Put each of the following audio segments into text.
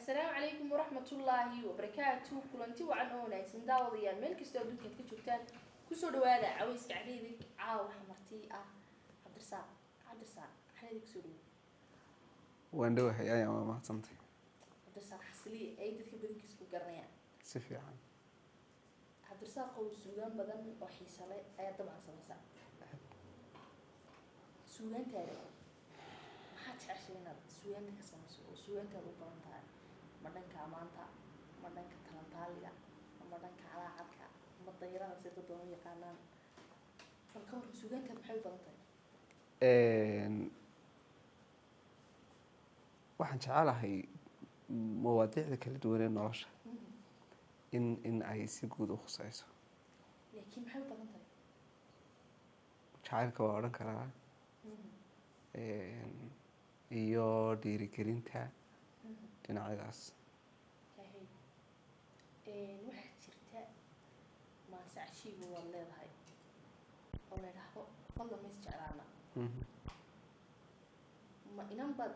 السلام عليكم ورحمة الله وبركاته. كلنتي وعن وناكسن داوديال meel kasta oo dunka ka joogtaan ku soo dhawaada cawayska cariidig caaw xamarti ah Cabdirsaaq xariidig soo dhaw waan dhawahay ayaa ma mahadsantay Cabdirsaaq xasli ay dadka badankiis ku garanayaan si fiican Cabdirsaaq oo suugaan badan oo xiiso leh ayaa dabcan samaysaa suugaantaada maxaad jeceshahay inaad suugaanta ka samayso oo suugaantaada u badan tahay ma dhanka amaanta ma dhanka talantaaliga ma dhanka calaacadka ma dayrada sida doon yaqaanaan falka hor suugaantaada maxay u badan tahay waxaan jecelahay mawaadiicda kala duwan ee nolosha in ay si guud u khusayso laakiin maxay u badan tahay jacaylka waa odhan karaa iyo dhiirigelinta dhinacyadaas waxaa jirta maase cashiiba waad leedahay oo la idhaahdo fadla ma isjeclaana ma inan baad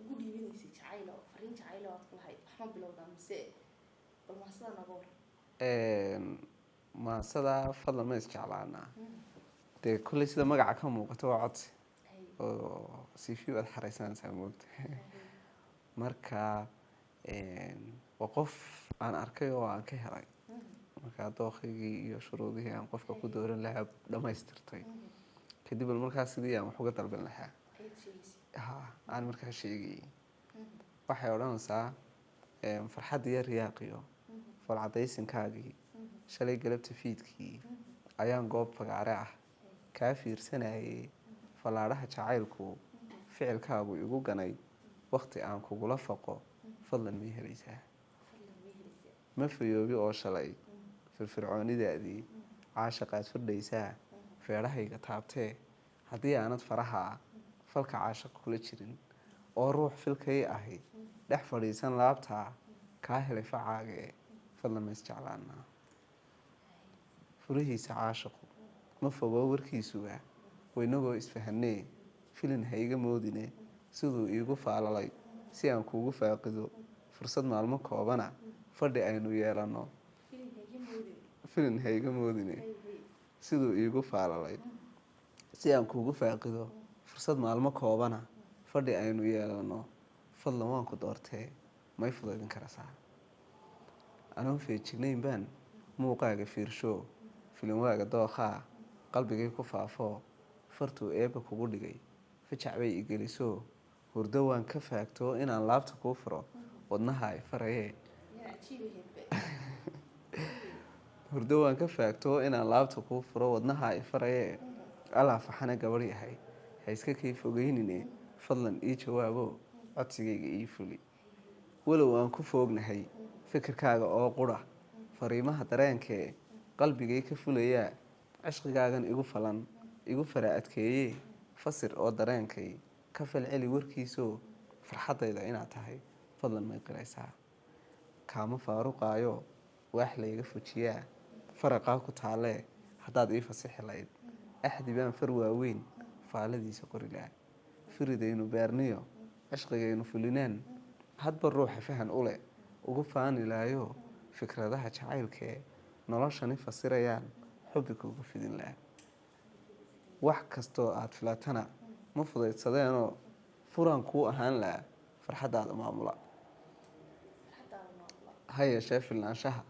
ugu dhiibinaysay jacaylo fariin jacaylo aad ku lahayd waxma bilowdaa mise bal maasada naga war maasada fadlan ma isjeclaanaa dee kolley sida magaca ka muuqato waa codsi oo cv aad xareysanaysaa moogta marka waa qof aan arkay oo aan ka helay markaa dooqaygii iyo shuruudihii aan qofka ku dooran lahaa dhamaystirtay kadib bal markaas sidii aan wax uga dalban lahaa aan markaa sheegayay waxay odhanaysaa farxadda iyo riyaaqiyo falcadaysinkaagii shalay galabta fiidkii ayaan goob fagaare ah kaa fiirsanayay fallaadhaha jacaylku ficilkaagu igu ganay waqti aan kugula faqo fadlan may helaysaa ma fayoobi oo shalay firfircoonidaadii caashaqaad fardhaysaa feedhahayga taabtee haddii aanad faraha falka caashaq kula jirin oo ruux filkay ahi dhex fadhiisan laabtaa kaa helay facaagee fadlan ma isjeclaanaa furihiisa caashaqu ma fogoo warkiisuga waynagoo isfahanee filin hayga moodine siduu iigu faalalay si aan kuugu faaqido fursad maalmo koobana fadhi aynu yeelanno filin hayga moodine siduu iigu faalalay si aan kuugu faaqido fursad maalmo koobana fadhi aynu yeelanno fadlan waan ku doortee may fudaydin karasaa anoon feejignayn baan muuqaaga fiirsho filinwaaga dookhaa qalbigay ku faafoo fartuu eebba kugu dhigay fajac bay igeliso hurdo waan ka faagtoo inaan laabta kuu furo wadnaha ay farayee hurdo waan ka faagtoo inaan laabta kuu furo wadnaha ay farayee allaa faxana gabadh yahay ha iska kay fogeynine fadlan ii jawaabo codsigayga ii fuli walow aan ku foognahay fikirkaaga oo qura fariimaha dareenkee qalbigay ka fulayaa cishqigaagan igu falan igu fara adkeeyee fasir oo dareenkay ka falceli warkiisoo farxaddayda inaad tahay fadlan may qiraysaa kaama faaruqaayo waax layga fujiyaa faraqaa ku taalee haddaad ii fasixi layd axdi baan far waaweyn faaladiisa qorilaa firidaynu beerniyo cishqigaynu fulinaan hadba ruuxa fahan u leh ugu faani laayo fikradaha jacaylkee noloshani fasirayaan xubika ugu fidin laha wax kastoo aada filatana ma fudaydsadeenoo furaan kuu ahaan lahaa farxaddaada maamula ha yeeshee filnaanshaha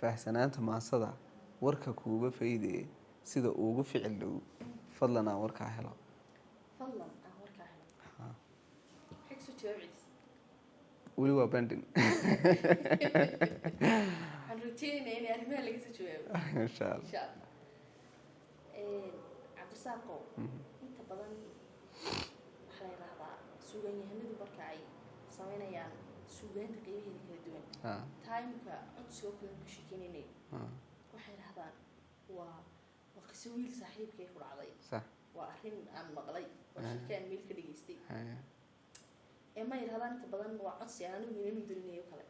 faahsanaanta maasada warka kuuga faydee sida uugu ficil dhow fadlan aan warkaa helo weli waa bandin insha allah Cabdirsaaqo inta badan waxaa la yiraahdaa suugaanyahanadu marka ay sameynayaan suugaanta qeybaheeda kala duwan taimka codsigoo kale ku sheekeynayay waxay yiraahdaan waa qiso wiil saaxiibkay ku dhacday waa arrin aan maqlay oo sheekeen meel ka dhageystay ma yiraahdaan inta badan waa codsi aan anigu inaan dirinayo kale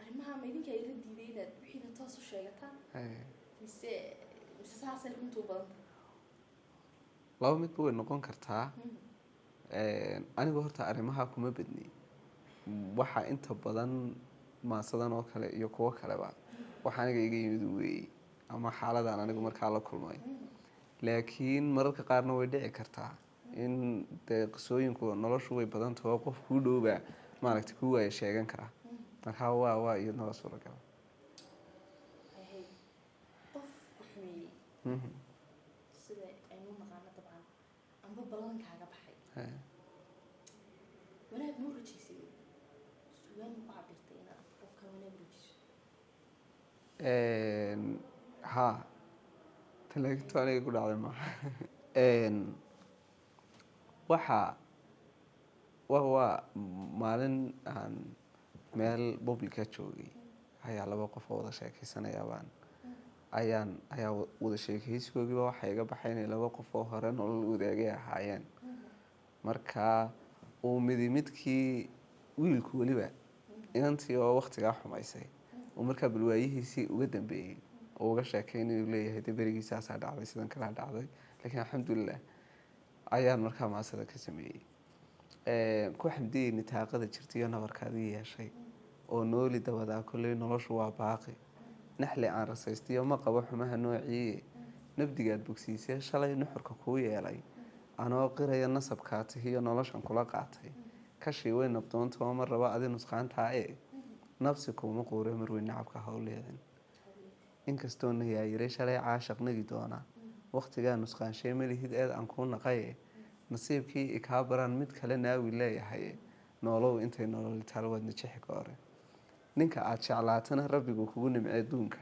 arrimaha ma idinka ay la diiday inaad wixiina toos u sheegataan mise saasay runtuu badan laba midba way noqon kartaa anigu horta arrimaha kuma badni waxa inta badan maasadan oo kale iyo kuwo kaleba waxa aniga iga yimid weeye ama xaaladaan anigu markaa la kulmay laakiin mararka qaarna way dhici kartaa in dee qisooyinku noloshu way badan tahay qof kuu dhowbaa maaragtay kuu waaya sheegan karaa markaa waa iyadna waa suuragal qof xumeeyey sida aynu naqaano dabcan amba ballankaaga baxay wanaag noo rajaysay sugaan ku cabirtay inaad qofka wanaag rajiso ha talaagintu aniga ku dhacday maaha waa maalin aan meel publica joogay ayaa 2 qof oo wada sheekeysanayaabaan ayaa wada sheekaysigoogiiba waxay iga baxay inay 2 qof oo hore nolol wadaagay ahaayeen marka uu midkii wiilku weliba inantii oo waqtigaa xumaysay oo markaa balwaayihiisii uga dambeeyey oo uga sheekeynay inuu leeyahay dee berigiisaasaa dhacday sidan kalaa dhacday laakiin alxamdulilah ayaan markaa maasada ka sameeyey ku xamdiyey nitaaqada jirta iyo nabarkaadii yeeshay oo nooli dabadaa kolley noloshu waa baaqi naxli aan rasaystiyo ma qabo xumaha noociiye nabdigaad bogsiisee shalay nuxurka kuu yeelay anoo qiraya nasabkaa tihiyo noloshan kula qaatay kashii way nabdoonta oo mar raba adi nusqaantaa nabsi kuuma quure marwey nacabka howleedin inkastoo nayaayiray shalay caashaq nagi doona waqtigaa nusqaanshay malihid eed aan kuu naqaye nasiibkii ikaa baraan mid kale naawi leeyahay noolow intay nololitaal waadna jexi ka hore ninka aad jeclaatana rabbigu kugu nimcee duunka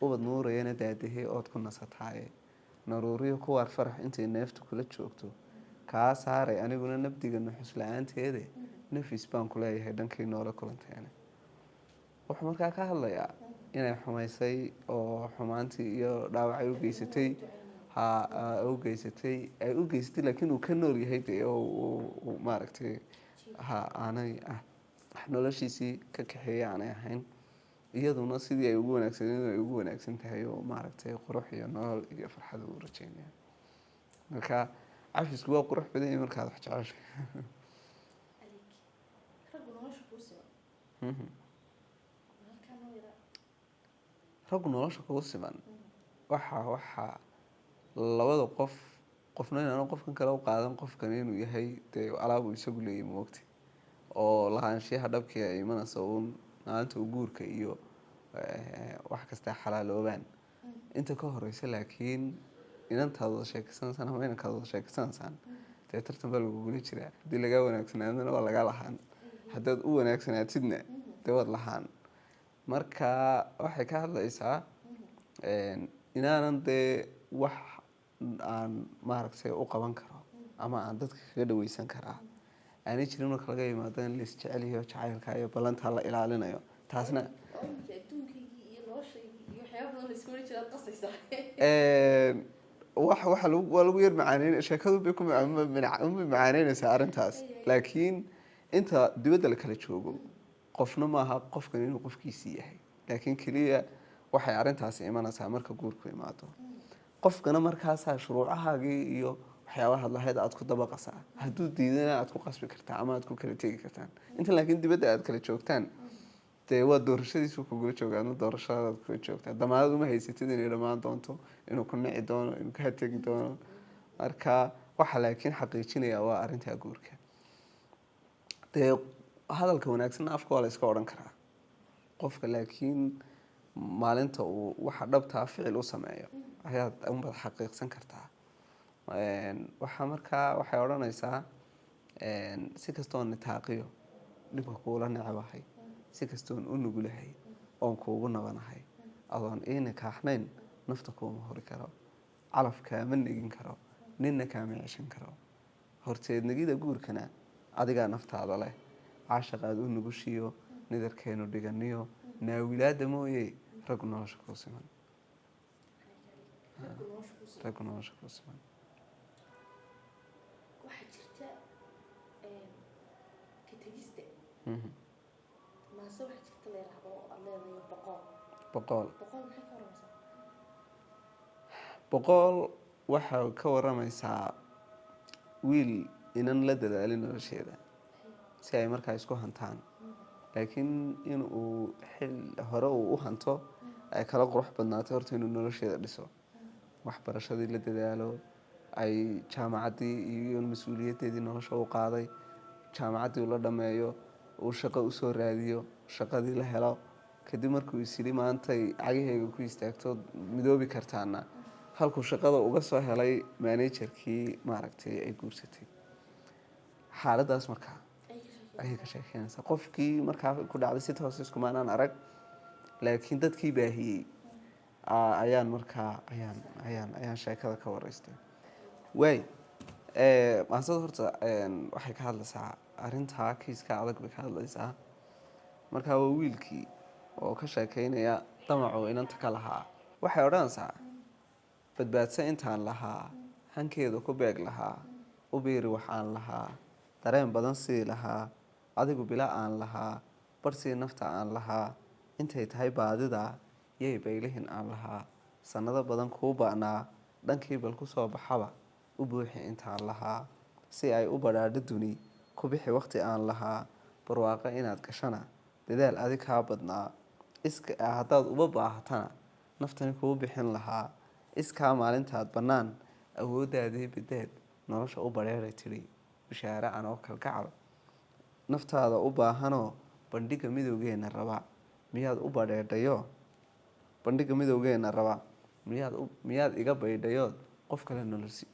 ubad nuurayana daadahey ood ku nasataaye naruuriyo kuwaar farax intay neeftu kula joogto kaa saaray aniguna nabdiga nuxus la-aanteede nafis baan ku leeyahay dhankay noola kulanteene wuxuu markaa ka hadlayaa inay xumaysay oo xumaantii iyo dhaawacay ay u geysatay laakiin uu ka nool yahay dee oo maaragtay aanay noloshiisii ka kaxeeyay aanay ahayn iyaduna sidii ay ugu wanaagsaneed ay ugu wanaagsan tahay oo maaragtay qurux iyo nolol iyo farxad uu rajeynaya marka cafisku waa qurux badan yahay markaad wax jeceshay raggu nolosha kugu siman waxaa 2 qof qofna inaanu qofkan kale u qaadan qofkan inuu yahay dee alaabuu isagu leeyahy moogta oo lahaanshiyaha dhabkii ay imanaysa uun maalinta u guurka iyo wax kastaa xalaaloobaan inta ka horeysa laakiin inantaad wada sheekeysanaysaan ama inankaad wada sheekeysanaysaan dee tartan baa lagugula jiraa haddii lagaa wanaagsanaadana waa lagaa lahaan haddaad u wanaagsanaatidna dee waad lahaan marka waxay ka hadlaysaa inaanan dee wax aan maaragtay u qaban karo ama aan dadka kaga dhaweysan karaa aanay jirin marka laga yimaado in lais jecel yahay oo jacaylka iyo ballantaa la ilaalinayo taasna waa lagu yar macaaneyn sheekadu bay macaaneynaysaa arrintaas laakiin inta dibadda la kala joogo qofna maaha qofkan inuu qofkiisii yahay laakiin keliya waxay arrintaasi imanaysaa marka guurku imaado qofkana markaasaa shuruucahaagii iyo waxyaabaha lahayd aad ku dabaqasaa hadduu diidana aad ku qasbi kartaa ama aad ku kala tegi kartaan inta laakiin dibadda aad kala joogtaan dee waa doorashadiisu kugula joogaan doorashadaad kula joogtaa damaanad uma haysatid inay dhammaan doonto inuu ku nici doono inuu kaa tegi doono marka waxa laakiin xaqiijinaya waa arrintaa guurka dee hadalka wanaagsanna afka waa la iska odhan karaa qofka laakiin maalinta uu waxa dhabtaa ficil u sameeyo ayaad unbaad xaqiiqsan kartaa waxaa markaa waxay odhanaysaa si kastoon nitaaqiyo dhibka kuula necabahay si kastoon u nugulahay oon kuugu nabanahay adoon ii nikaaxnayn nafta kuuma hori karo calaf kaama negin karo ninna kaama ceshan karo horteed negida guurkana adigaa naftaada leh caashaqaad u nugushiyo nidarkeenu dhiganiyo naawilaada mooye raggu nolosha kuu siman raggu nolosha kuu siman waxaa jirta ka tegista maase waxaa jirta la yiraahdo aad leedahay boqol maxay ka waramaysaa boqol waxaa ka waramaysaa wiil inan la dadaalin nolosheeda si ay markaa isku hantaan laakiin inuu xil hore uu u hanto ay kala qurux badnaatay horta inuu nolosheeda dhiso, waxbarashadii la dadaalo, ay jaamacaddii iyo mas-uuliyaddeedii nolosha u qaaday, jaamacaddii uu la dhammeeyo, uu shaqo usoo raadiyo, shaqadii la helo, kadib markuu is yidhi maantay cagaheyga ku istaagto midoobi kartaana halkuu shaqada uga soo helay managerkii maaragtay ay guursatay. xaaladaas markaa ayay ka sheekeynaysaa. qofkii markaa ku dhacday si toos iskumaanaan arag, laakiin dadkii baahiyey ayaan markaa ayaan sheekada ka wareystay. waay maansada horta waxay ka hadlaysaa arintaa kiiska adag bay ka hadlaysaa. markaa waa wiilkii oo ka sheekeynaya damacuu inanta ka lahaa. waxay odhanaysaa badbaadsa intaan lahaa, hankeedu ku beeg lahaa, u biiri waxaan lahaa, dareen badan sii lahaa, adigu bila aan lahaa, barsii nafta aan lahaa, intay tahay baadida yay baylihin aan lahaa, sannado badan kuu ba'naa, dhankii bal ku soo baxaba u buuxi intaan lahaa, si ay u badhaadho duni ku bixi waqti aan lahaa, barwaaqo inaad gashana dadaal adig kaa badnaa, iska haddaad uba baahatana naftani kuu bixin lahaa, iskaa maalintaad bannaan awooddaadii bideed nolosha u badheeray tidhi, bishaare anoo kalgacal naftaada u baahanoo bandhiga midowgeenna raba miyaad u badheedhayo, bandhiga midowgeenna raba miyaad iga baydhayood qof kale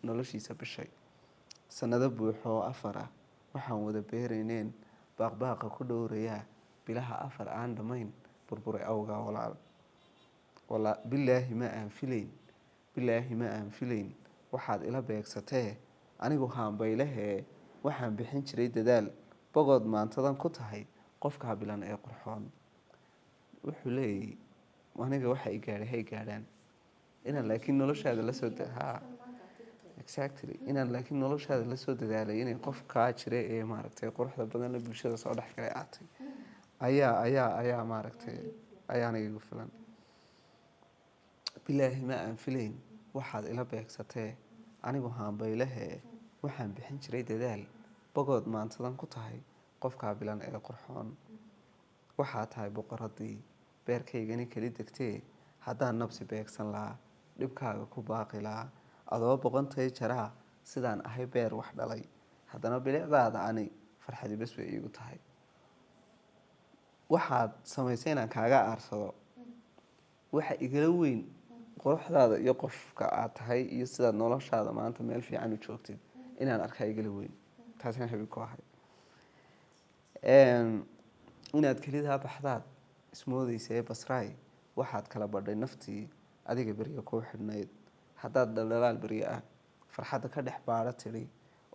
noloshiisa bishay, sannado buuxoo 4 waxaan wada beerayneen baaqbaaqa ku dhowrayaa, bilaha 4 aan dhammayn burburay awgaa walaal, bilaahi ma aan filayn waxaad ila beegsatee, anigu haanbaylahee waxaan bixin jiray dadaal, bogood maantadan ku tahay qofkaa bilan ee qurxoon. wuxuu leeyahy aniga waxa i gaadhay hay gaadhaan, inaan laakiin noloshaada lasoo dadaalay inay qofkaa jira ee maaragtay quruxda badanna bulshada soo dhex galay aatay ayaa maaragtay ayaana igu filan. bilaahi ma aan filayn waxaad ila beegsatee, anigu haanbaylahee waxaan bixin jiray dadaal, bogood maantadan ku tahay qofkaa bilan ee qurxoon. waxaa tahay boqoradii beerkaygani keli degtee, haddaan nabsi beegsan lahaa dhibkaaga ku baaqi lahaa, adoo boqontay jaraa sidaan ahay beer wax dhalay, haddana bilicdaada ani farxadi bes bay iigu tahay. waxaad samaysay inaan kaaga aarsado, waxa igala weyn quruxdaada iyo qofka aad tahay iyo sidaad noloshaada maanta meel fiican u joogtid inaan arkaa igala weyn. taasina habib ku ahay. inaad kelidaa baxdaad ismoodaysa basraay, waxaad kala badhay naftii adiga beriga kuu xidhnayd, haddaad dhaldhalaal beryo ah farxadda ka dhex baadho tidhi,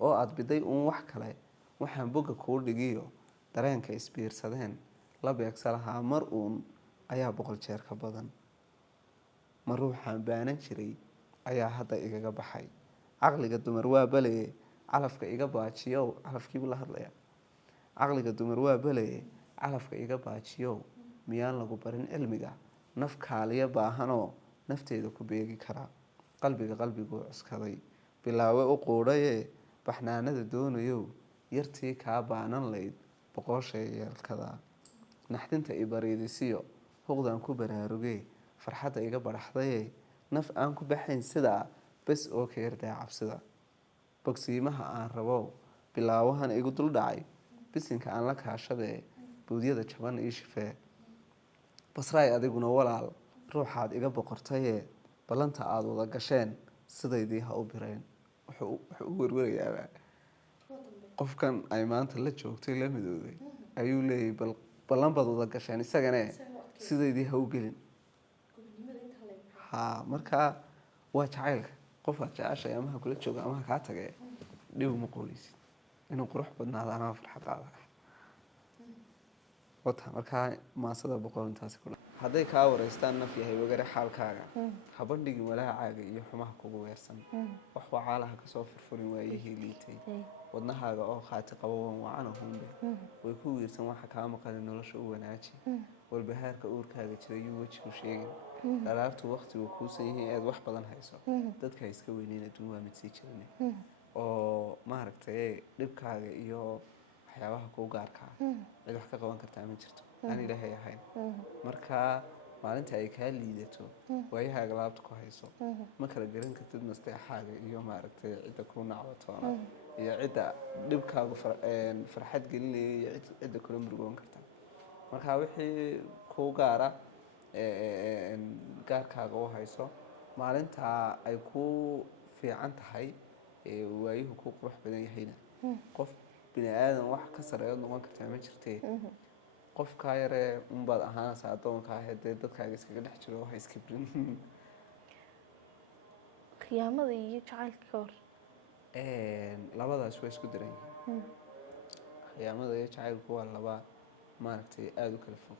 oo aad biday uun wax kale waxaan boga kuu dhigiyo dareenka isbiirsadeen la beegsa lahaa mar uun ayaa 100 jeer ka badan. ma ruuxaan baanan jiray ayaa hadda igaga baxay, caqliga dumar waa balaye calafka iga baajiyow, calafkiibuu la hadlayaa, caqliga dumar waa balaye calafka iga baajiyow, miyaan lagu barin cilmiga naf kaaliya baahanoo nafteeda ku beegi karaa, qalbiguu cuskaday bilaawe u quudhaye baxnaanada doonayow, yartii kaa baanan layd boqooshay yeelkada, naxdinta ibariidisiyo huqdaan ku baraarugee, farxadda iga badhaxdaye naf aan ku baxayn sidaa bes oo ka yardaa cabsida, bogsiimaha aan rabow bilaawahan igu dul dhacay, bisinka aan la kaashadee buudyada jaban ii shifee, basraay adiguna walaal ruuxaad iga boqortayee ballanta aada wada gasheen sidaydii ha u bireen. wuxuu u werwarayaabaa qofkan ay maanta la joogtay la midooday ayuu leeyahy ballan baad wada gasheen isagane sidaydii ha u gelin. markaa waa jacaylka qofaad jeceshay amaha kula jooga amaha kaa tagee dhib uma qooleysid, inuu qurux badnaado anaa farxadaada markaa maasada boqorintaasi ku hadday kaa wareystaan naf yahay wagare xaalkaaga, ha bandhigin walaacaaga iyo xumaha kugu weersan, wax wacaalaha kasoo furfurin waayihii liitay, wadnahaaga oo qaati qabo wan wacana hunbe, way ku wiirsan waxa kaa maqalin nolosha u wanaaji, walbahaarka uurkaaga jira yuu wejigu sheegin, dhalaabtu waqtigu kuusan yahay eed wax badan hayso, dadka iska weyneyn adduun waa mid sii jirin oo maaragtay dhibkaaga iyo waxyaabaha kuu gaarka ah cid wax ka qaban kartaa ma jirto aan ilaahay ahayn marka maalinta ay kaa liidato waayahaaga laabta ku hayso ma kala garan kartid nasteexaaga iyo maaragtay cidda kuu nacbatoona iyo cidda dhibkaagu farxad gelinaya iyo cidda kula murugoon karta marka wixii kuu gaara gaarkaaga u hayso maalintaa ay kuu fiican tahay waayuhu kuu qurux badan yahayna qof bini aadan wax ka sareeyo noqon kartaa ma jirtee qofkaa yaree unbaad ahaanaysaa addoonka ahee dee dadkaaga iskaga dhex jiro ha iskibrin khiyaamada iyo jacaylka ka hor labadaas waa isku daran yihiin khiyaamada iyo jacaylku waa laba maaragtay aada u kala fog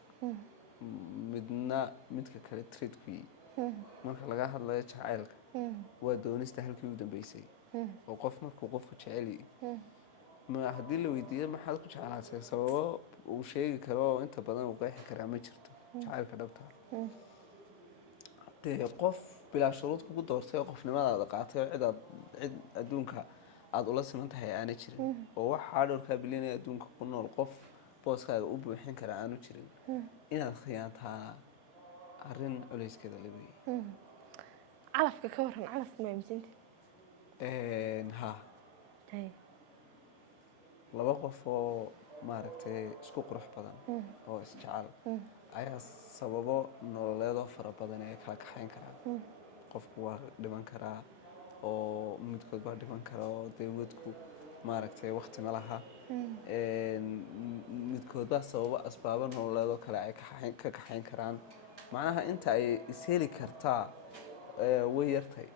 midna midka kale trid ku yihi marka laga hadlayo jacaylka waa doonista halkii u dambeysay oo qof markuu qofku jeceliyi haddii la weydiiyo maxaad ku jeclaatay sababo uu sheegi karo oo inta badan uu qeexi karaa ma jirto jacaylka dhabta dee qof bilaa shuruud kugu doortay oo qofnimadaada qaatay oo cid adduunka aada ula siman tahay aana jirin oo waxaa dhowrkaa bilinaya adduunka ku nool qof booskaaga u buuxin kara aanu jirin inaad khiyaantaana arrin culayskeeda la weeye calafka ka waran calafka ma aaminsanti ha laba qof oo maaragtay isku qurux badan oo isjecel ayaa sababo nololeedoo fara badan ee kala kaxayn karaa qofku waa dhiman karaa oo midkood baa dhiman kara oo dee wadku maaragtay wakti ma laha midkood baa sababo asbaabo nololeedoo kale ay ka kaxayn karaan macnaha inta ay isheli kartaa way yartay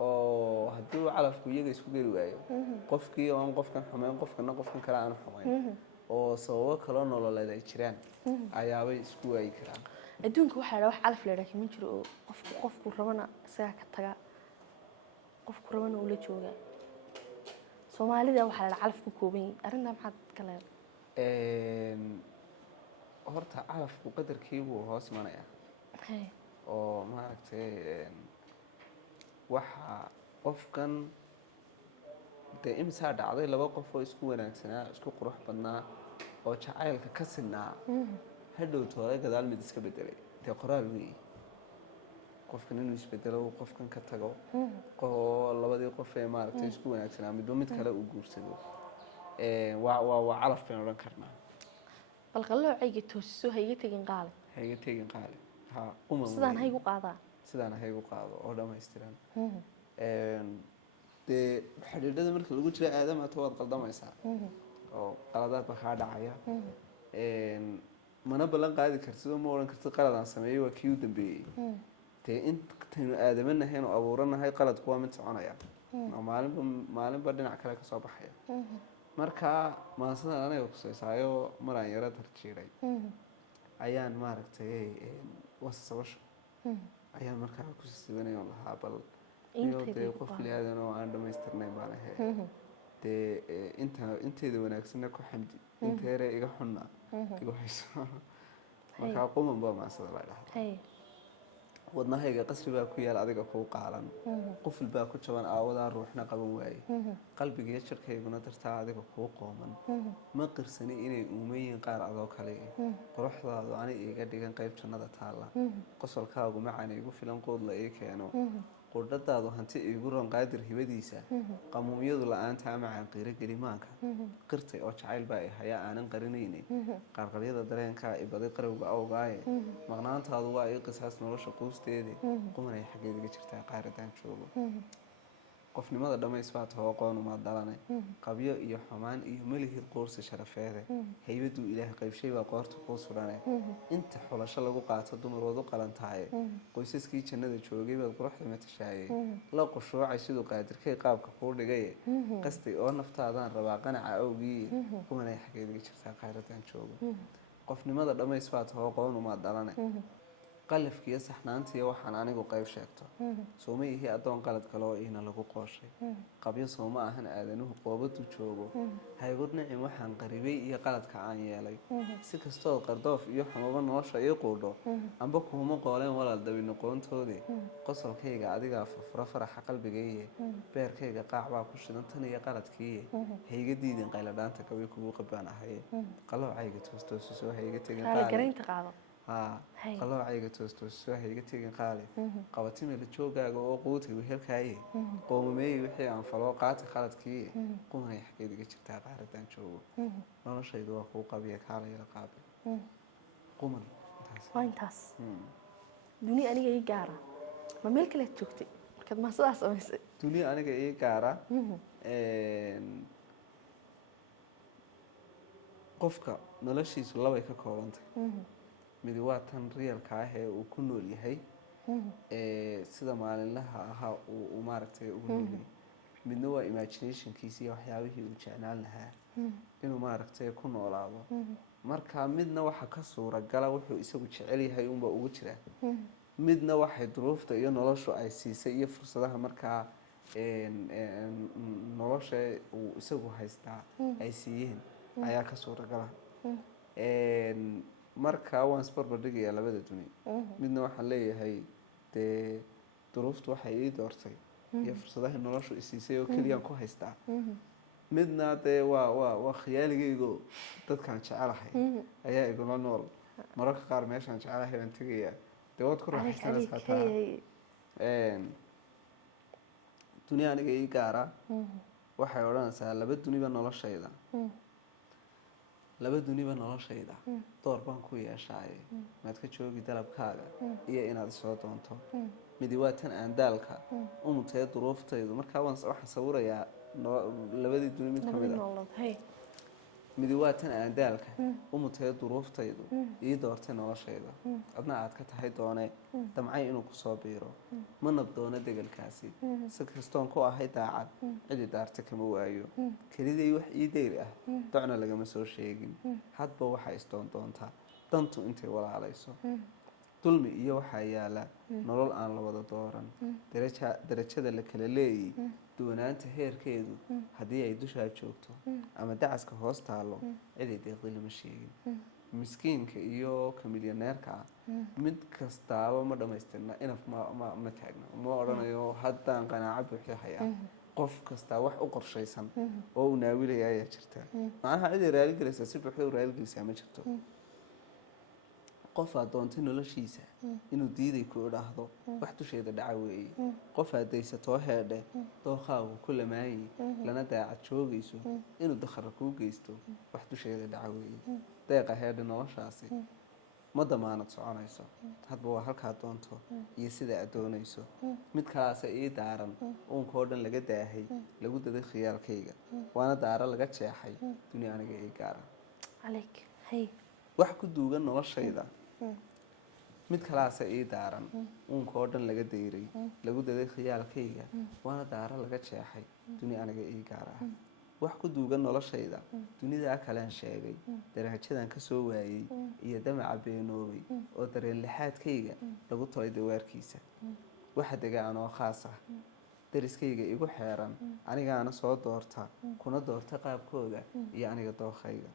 oo haddii uu calafku iyaga isku geli waayo qofkii oon qofkan xumayn qofkana qofkan kale aanu xumayn oo sababo kaloo nololeed ay jiraan ayaabay isku waayi karaan adduunka waxaa wax calaf la yidhaha kama jiro oo qofku rabana isagaa ka taga qofku rabana uu la joogaa soomaalida waxaa la yidhaha calaf ku kooban yahay arrintaa maxaad ka leedahay horta calafku qadarkii buu hoos imanayaa oo maaragtay waxaa qofkan dee imisaa dhacday laba qof oo isku wanaagsanaa isku qurux badnaa oo jacaylka ka sinaa hadhow toolay gadaal mid iska bedelay dee qoraal weeye qofkan inuu isbedelo qofkan ka tago oo labadii qof ee maaragtay isku wanaagsanaa midba mid kale uu guursado waa calaf baynu odhan karnaa bal qalloocayga toosiso ha iga tegin qaali ha iga tegin qaali ha sidaan ha igu qaadaa sidaan ha igu qaado oo dhammaystiran dee xidhiidhada marka lagu jira aadamaata waad qaldamaysaa oo qaladaad baa kaa dhacaya mana ballan qaadi kartid oo ma odhan kartid qaladaan sameeyey waa kii u dambeeyey dee intaynu aadamanahayn oo abuuranahay qaladku waa mid soconaya oo maalinba dhinac kale ka soo baxaya marka maasadan aniga kusaysaayo maraan yaro darjiiray ayaan maaragtay wasasabasho ayaan markaa ku sisibanaya on lahaa bal iyo dee qof bilaadan oo aan dhammaystirnayn baan ahay dee inteeda wanaagsanna ku xamdi inteere iga xunna igu hayso markaa quman baa maasada la dhahda wadnahayga qasri baa ku yaal adiga kuu qaalan qufil baa ku jaban aawadaa ruuxna qaban waaye qalbigiiyo jirkayguna dartaa adiga kuu qooman ma qirsani inay uumayiin qaar adoo kale quruxdaadu ani iiga dhigan qayb jannada taalla qosolkaagu macana igu filan quud la ii keeno qudhadaadu hanti iigu ron qaadir hibadiisa qamuumyadu la-aanta amacaan qiiro gelimaanka qirtay oo jacayl baa i hayaa aanan qarinaynin qaarqaryada dareenkaa ibaday qarowga awgaaye maqnaantaadu waa ii qisaas nolosha quusteede qumanay xaggeediga jirtaa qaaradaan joogo qofnimada dhammays baa taho qoonumaad dhalane qabyo iyo xumaan iyo melihid quursi sharafeede haybaduu ilaah qaybshay baa qoorta kuu sudhane inta xulasho lagu qaato dumar waad u qalantaaye qoysaskii jannada joogay baad quruxda matashaaye la qushuucay siduu qaadirkay qaabka kuu dhigaye qastay oo naftaadaan rabaa qanaca awgiiye kumanay xaggeediga jirtaa qaaradaan joogo qofnimada dhammays baa taho qoonumaad dhalane qalafkiiyo saxnaantiiyo waxaan anigu qayb sheegto sooma ihii addoon qalad kaloo iina lagu qooshay qabyo sooma ahan aadanuhu qoobadu joogo haygu nicin waxaan qaribay iyo qaladka aan yeelay si kastood qardoof iyo xumabo nolosha ii quudho amba kuuma qooleen walaal dabi noqoontoodii qosolkayga adigaa furfuro faraxa qalbigayye beerkayga qaac baa ku shidan tan iyo qaladkiiye hayga diidin qayladhaanta gabi kugu qabaan ahaye qaloocayga toostoosisoo hayga tegin qaloocayga toostoosisoo hayga tegin qaali qabatimila joogaaga oo quutay wehelkaaye qoomameeyey wixii aan faloo qaati qaladkiiye qumanay xaggeed iga jirtaa qaaradaan joogo noloshaydu waa kuu qabiya kaalayla qaabil quman waa intaas duni aniga ii gaara ma meel kalead joogtay markaad maa sidaas samaysay duni aniga ii gaara qofka noloshiisu labay ka koobantay midi waa tan riyalka ah ee uu ku nool yahay sida maalinlaha ahaa uu maaragtay ugu noolyahay midna waa imaginationkiisa iyo waxyaabihii uu jeclaan lahaa inuu maaragtay ku noolaado marka midna waxa ka suuragala wuxuu isagu jecel yahay unba ugu jira midna waxay duruufta iyo noloshu ay siisay iyo fursadaha markaa nolosha uu isagu haystaa ay siiyeen ayaa ka suuragala marka waan isbarbardhigayaa labada duni midna waxaan leeyahay dee duruuftu waxay ii doortay iyo fursadaha noloshu isiisay oo keliyaan ku haystaa midna dee waa khiyaaligaygo dadkaan jecelahay ayaa igula nool mararka qaar meeshaan jecelahay baan tegayaa dee waad ku raaxaysanaysaa taa duni aniga ii gaara waxay odhanaysaa laba duniba noloshayda door baan ku yeeshaaye maad ka joogi dalabkaaga iyo inaad isoo doonto midi waa tan aan daalka umutee duruuftaydu markaa waxaan sawirayaa labadii duni mid kamid ah midi waa tan aan daalka umutee duruuftaydu ii doortay noloshayda adna aad ka tahay doone damcay inuu kusoo biiro ma nabdoono degelkaasi si kastoon ku ahay daacad cidi daarta kama waayo keliday wax ii deyr ah docna lagama soo sheegin hadba waxaa isdoondoontaa dantu intay walaalayso dulmi iyo waxaa yaala nolol aan la wada dooran darajada la kala leeyay duwanaanta heerkeedu haddii ay dushaa joogto ama dacaska hoos taallo ciday deeqdi lama sheegin miskiinka iyo kamilyaneerka ah mid kastaaba ma dhammaystirna inaf ma taagna ma odhanayo haddaan qanaaco buuxda hayaa qof kastaa wax u qorshaysan oo uu naawilaya ayaa jirta macnaha ciday raaligelaysaa si buuxda u raaligelaysaa ma jirto qofaad doontay noloshiisa inuu diiday ku idhaahdo wax dusheeda dhaca weeye qofaad daysatoo heedhe dookhaagu ku lamaayey lana daacad joogayso inuu dakhara kuu geysto wax dusheeda dhaca weeye deeqa heedhe noloshaasi ma damaanad soconayso hadba waa halkaad doonto iyo sida aad doonayso mid kalaase ii daaran uunkoo dhan laga daahay lagu daday khiyaalkayga waana daaro laga jeexay duni aniga ii gaara wax ku duugan noloshayda mid kalaase ii daaran uunkoo dhan laga dayray lagu daday khiyaalkayga waana daaro laga jeexay duni aniga ii gaara wax ku duugan noloshayda dunidaa kalean sheegay darajadan ka soo waayey iyo damaca beenoobay oo dareen lixaadkayga lagu tolay dawaarkiisa waxa dega anoo khaas ah dariskayga igu xeeran anigaana soo doorta kuna doorta qaabkooda iyo aniga dookhayga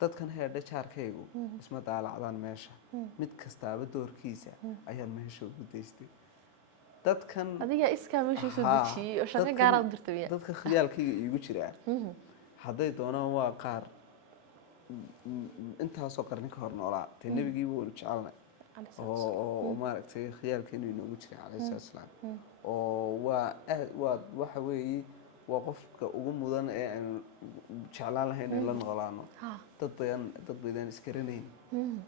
dadkan heedha jaarkaygu isma daalacdaan meesha mid kastaaba doorkiisa ayaan meesha ugu daystay dadkan adiga iskaa meesha soo dejiyay oo shaqo gaar ah u dirtay dadka khiyaalkayga iigu jiraa hadday doonaan waa qaar intaasoo qarni ka hor noolaa dee nebigiiba waynu jecelnay oo maaragtay khiyaalkeenu inoogu jiray calayhi salaatu wasalaam oo waa waxa weeye waa qofka ugu mudan ee aynu jeclaan lahayn in la noolaano dad baydaan isgaranayn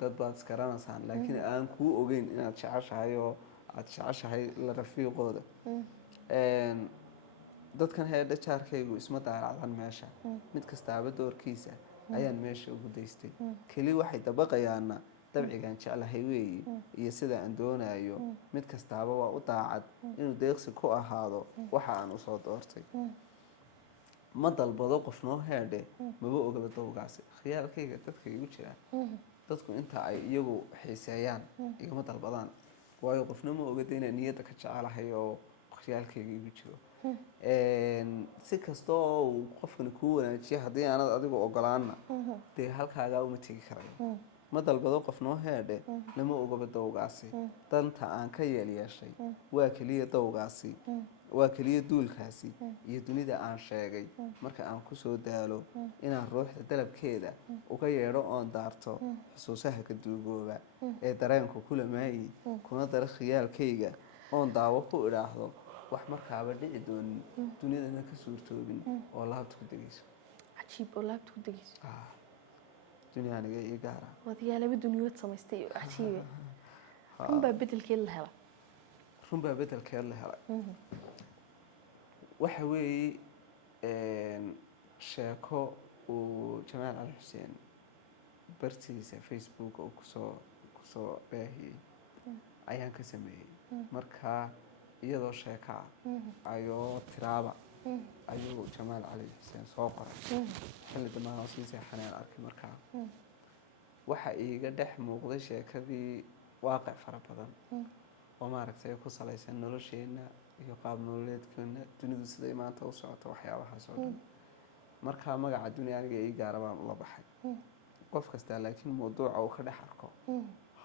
dad baad isgaranaysaan laakiin aan kuu ogeyn inaad jeceshahay oo aad jeceshahay la rafiiqooda dadkan heedha jaarkaygu isma daalacdan meesha mid kastaaba doorkiisa ayaan meesha ugu daystay keli waxay dabaqayaana dabcigaan jeclahay weeye iyo sida aan doonayo mid kastaaba waa u daacad inuu deeqsi ku ahaado waxa aan usoo doortay ma dalbado qof noo heedhe maba ogaba dawgaasi khiyaalkayga dadka igu jira dadku inta ay iyagu xiiseeyaan igama dalbadaan waayo qofna ma ogada inaan niyadda ka jecelahay oo khiyaalkayga igu jiro si kasta oo uu qofkani kuu wanaajiyo haddii aanad adigu ogolaanna dee halkaagaa uma tegi karayo ma dalbado qof noo heedhe lama ogaba dawgaasi danta aan ka yeeshay waa keliya dawgaasi waa keliya duulkaasi iyo dunida aan sheegay marka aan kusoo daalo inaan ruuxda dalabkeeda uga yeedho oon daarto xusuusaha ka duugooba ee dareenku kula maayi kuna dara khiyaalkayga oon daawo ku idhaahdo wax markaaba dhici doonin dunidana ka suurtoobin oo laabta ku degayso cajiib oo laabta ku degayso dunia aniga ii gaara wadayaa laba duniyood samaystay oo cajiibe runbaa bedelkeed la hela runbaa bedelkeed la helay waxa weeye sheeko uu jamaal cali xuseen bartiisa facebook oo kusoo baahiyey ayaan ka sameeyey marka iyadoo sheeko ah ayoo tiraaba ayuu jamaal cali xuseen soo qoray xilli dambaan oo sii seexaneen arkay markaa waxa iiga dhex muuqday sheekadii waaqic fara badan oo maaragtay ku salaysan nolosheenna iyo qaab nololeedkeena dunidu siday maanta u socoto waxyaabahaas oo dhan markaa magaca dunia aniga ii gaara baan ula baxay qof kastaa laakiin mawduuca uu ka dhex arko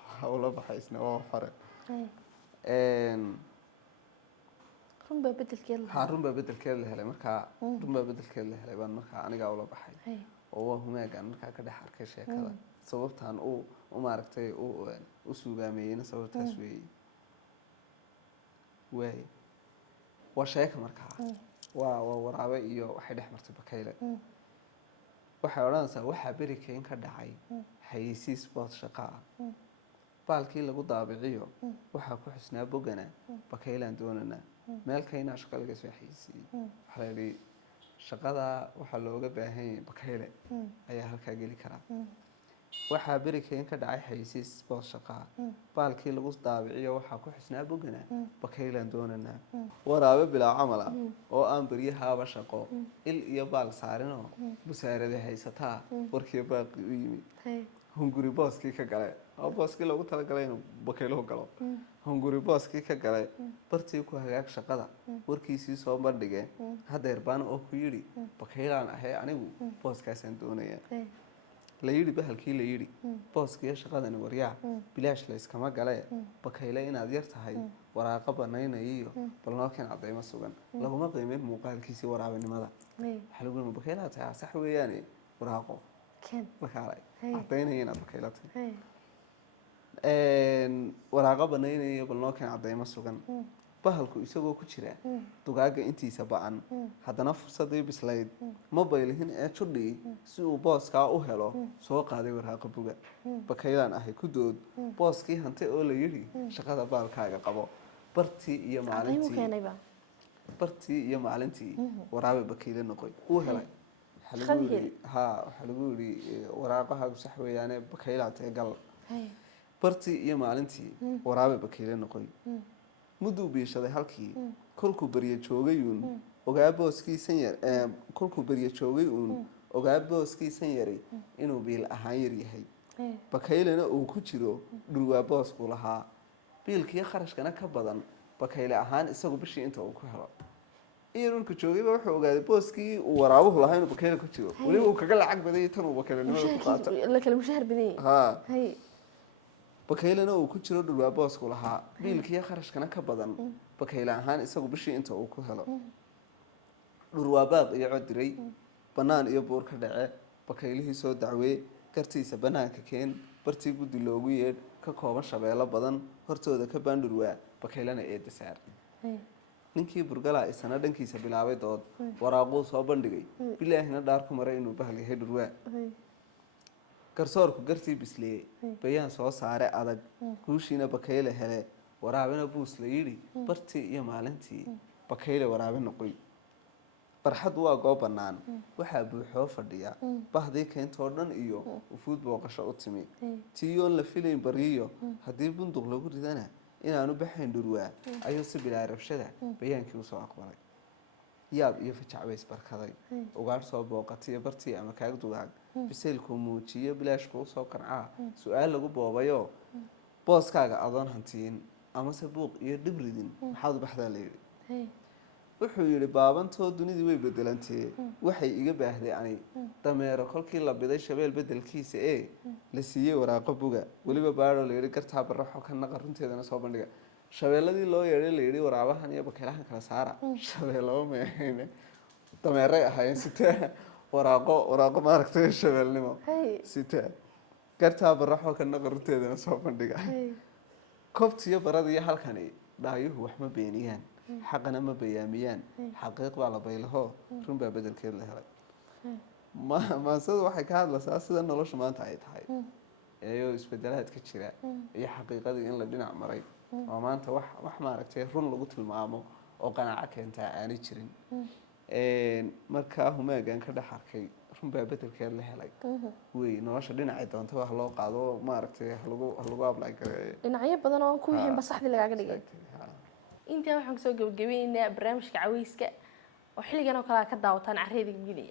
waxa ula baxay isna waa hore runbaa bedelkeed la haa runbaa bedelkeed la helay markaa runbaa bedelkeed la helay baan markaa anigaa ula baxay oo waa humaagaan markaa ka dhex arkay sheekada sababtaan u maaragtay u suugaameeyeyna sababtaas weeye waay waa sheeka markaa waa waraabe iyo waxay dhex martay bakayle waxay odhanaysaa waxaa berikeyn ka dhacay xayeysiis bood shaqa ah baalkii lagu daabiciyo waxaa ku xusnaa bogana bakaylaan doonanaa meel kaynaa shaqa laga soo xayeysiiyey waxaa la yidhi shaqadaa waxaa looga baahan yahay bakayle ayaa halkaa geli karaa waxaa berikeyn ka dhacay xayeysiis bood shaqaa baalkii lagu daabiciyo waxaa ku xusnaa bogana bakaylaan doonanaa waraabe bilaa camala oo aan beryahaaba shaqo il iyo baal saarinoo busaarada haysataa warkii baaqi u yimid hunguri booskii ka gale oo booskii loogu talagalay inuu bakayluhu galo hunguri booskii ka galay bartii ku hagaag shaqada warkiisii soo bandhigeen hadeer baana oo ku yidhi bakaylaan ahay anigu booskaasaan doonaya la yidhi bahalkii la yidhi booskiiyo shaqadani waryaa bilaash la iskama gale bakayle inaad yar tahay waraaqo banaynayiyo balnookin cadaymo sugan laguma qiimeyn muuqaalkiisii waraabanimada waxaa lagu yidhi bakaylaha tahay sax weeyaane waraaqo markaa cadaynaya inaad bakayla tahay waraaqo banaynayo balnookin cadaymo sugan bahalku isagoo ku jira dugaaga intiisa ba-an haddana fursadii bislayd ma baylihin ee judhii si uu booskaa u helo soo qaaday waraaqo buga bakaylaan ahay ku dood booskii hante oo la yidhi shaqada baalkaaga qabo bartii iyo maalintii waraabe bakayle noqoy uu helay waxaa lagu yidhi waraaqahaagu sax weeyaane bakaylaatee gal bartii iyo maalintii waraabe bakayle noqoy mudduu biishaday halkii kolkuu baryo joogay uun ogaa booskiisan yar kolkuu baryo joogay uun ogaa booskiisan yaray inuu biil ahaan yar yahay bakaylena uu ku jiro dhurwaa booskuu lahaa biilkiiyo kharashkana ka badan bakayle ahaan isagu bishii inta uu ku helo iyo dhulka joogayba wuxuu ogaaday booskii uu waraabuhu lahaa inuu bakayle ku jiro weliba uu kaga lacag badayay tan uu bakaylenimada ku qaato la kala mushahar badan ha bakaylena uu ku jiro dhulwaa boosku lahaa biilkiiyo kharashkana ka badan bakayle ahaan isagu bishii inta uu ku helo dhurwaa baaq iyo codiray bannaan iyo buur ka dhace bakaylihii soo dacwee gartiisa bannaanka keen bartii guddi loogu yeedh ka kooban shabeello badan hortooda ka baandhurwaa bakaylena eedda saar ninkii burgalaa isana dhankiisa bilaabay dood waraaquu soo bandhigay bilaahina dhaar ku maray inuu bahal yahay dhurwaa garsoorku gartii bisleeyey bayaan soo saare adag guushiina bakayle hele waraabena buus la yidhi bartii iyo maalintii bakayle waraabe noqoy barxad waa goob bannaan waxaa buuxoo fadhiya bahdii keentoo dhan iyo ufuud booqasho u timi tiiyoon la filayn bariyo haddii bunduq lagu ridana inaanu baxayn dhurwaa ayuu si bilaa rabshada bayaankii usoo aqbalay yaab iyo fajac bay isbarkaday ugaadh soo booqatay bartii ama kaaga dugaag bisaylku muujiyo bilaashku usoo qancaa su-aal lagu boobayo booskaaga adoon hantiyin amase buuq iyo dhib ridin maxaad u baxdaa la yidhi wuxuu yidhi baabantoo dunidii way bedelantee waxay iga baahday ani dameero kolkii la biday shabeel bedelkiisa ee la siiyey waraaqo buga weliba baadhoo la yidhi gartaa baraxo ka naqa runteedana soo bandhiga shabeelladii loo yeedhay la yidhi waraabahan iyo bakaylahan kala saara shabeellaba may ahayne dameeray ahaayeen sitee waraaqo maaragtay shabeelnimo sitee gartaa baraxo ka naqa runteedana soo bandhiga kobtiyo baradiyo halkani dhaayuhu wax ma beeniyaan xaqana ma bayaamiyaan xaqiiq baa la baylaho run baa bedelkeed la helay maasada waxay ka hadlaysaa sida nolosha maanta ay tahay iyo isbedelaadka jira iyo xaqiiqadii in la dhinac maray oo maanta wax maaragtay run lagu tilmaamo oo qanaaco keentaa aanay jirin markaa humaagan ka dhex arkay run baa bedelkeed la helay wey nolosha dhinacay doonta wax loo qaado maaragtay halagu ablay gareeyo dhinacyo badan oo ku yihiin basaxdii lagaaga dhigay intaa waxaan kusoo gabagabaynaynaa barnaamijka caweyska oo xilligan oo kale ka daawataan careeda gudaya